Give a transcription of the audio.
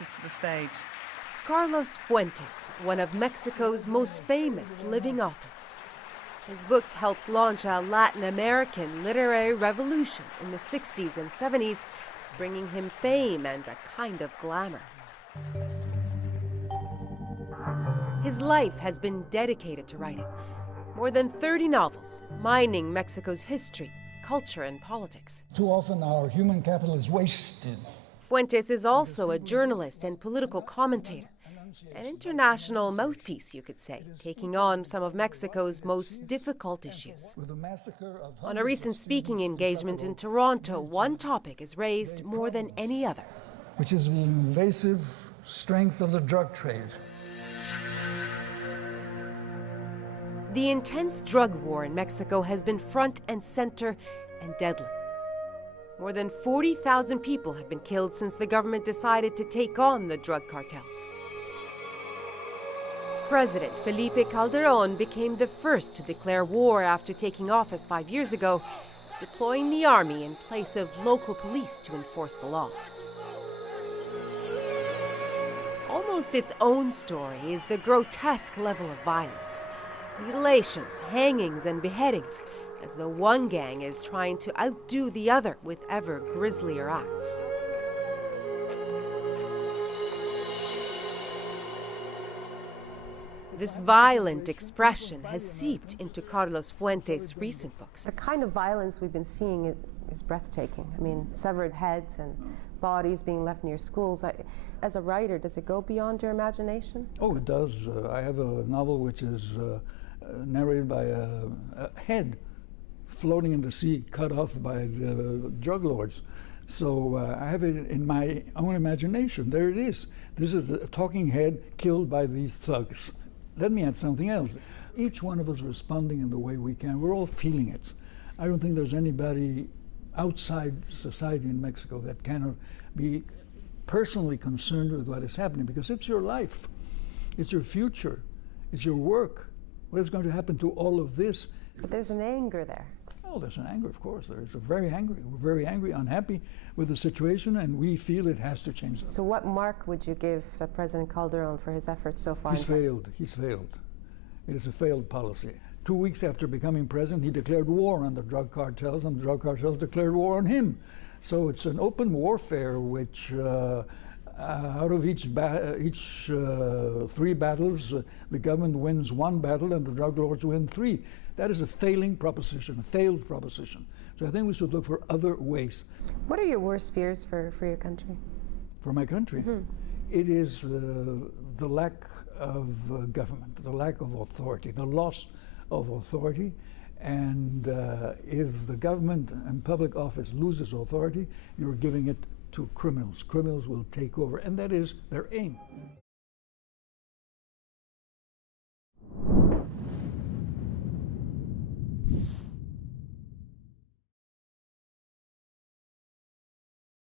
artists to the stage. Carlos Fuentes, one of Mexico's most famous living authors. His books helped launch a Latin American literary revolution in the 60s and 70s, bringing him fame and a kind of glamour. His life has been dedicated to writing. More than 30 novels, mining Mexico's history, culture, and politics. Too often our human capital is wasted. Fuentes is also a journalist and political commentator. An international mouthpiece, you could say, taking on some of Mexico's most difficult issues. On a recent speaking engagement in Toronto, one topic is raised more than any other, which is the invasive strength of the drug trade. The intense drug war in Mexico has been front and center and deadly. More than 40,000 people have been killed since the government decided to take on the drug cartels. President Felipe Calderón became the first to declare war after taking office 5 years ago, deploying the army in place of local police to enforce the law. Almost its own story is the grotesque level of violence. Mutilations, hangings, and beheadings, as though one gang is trying to outdo the other with ever grislier acts. This violent expression has seeped into Carlos Fuentes' recent books. The kind of violence we've been seeing is breathtaking. I mean, severed heads and bodies being left near schools. As a writer, does it go beyond your imagination? Oh, it does. I have a novel which is narrated by a head floating in the sea, cut off by the drug lords. So I have it in my own imagination. There it is. This is a talking head killed by these thugs. Let me add something else. Each one of us responding in the way we can. We're all feeling it. I don't think there's anybody outside society in Mexico that cannot be personally concerned with what is happening, because it's your life, it's your future, it's your work. What is going to happen to all of this? But there's an anger there. Oh, there's an anger, of course. We're very angry, unhappy with the situation, and we feel it has to change. So what mark would you give President Calderón for his efforts so far? He's failed. It is a failed policy. 2 weeks after becoming president, he declared war on the drug cartels, and the drug cartels declared war on him. So it's an open warfare which, out of each 3 battles, the government wins 1 battle and the drug lords win 3. That is a failing proposition, a failed proposition. So I think we should look for other ways. What are your worst fears for your country? For my country? Mm-hmm. It is the lack of government, the lack of authority, the loss of authority. And if the government and public office loses authority, you're giving it to criminals. Criminals will take over, and that is their aim.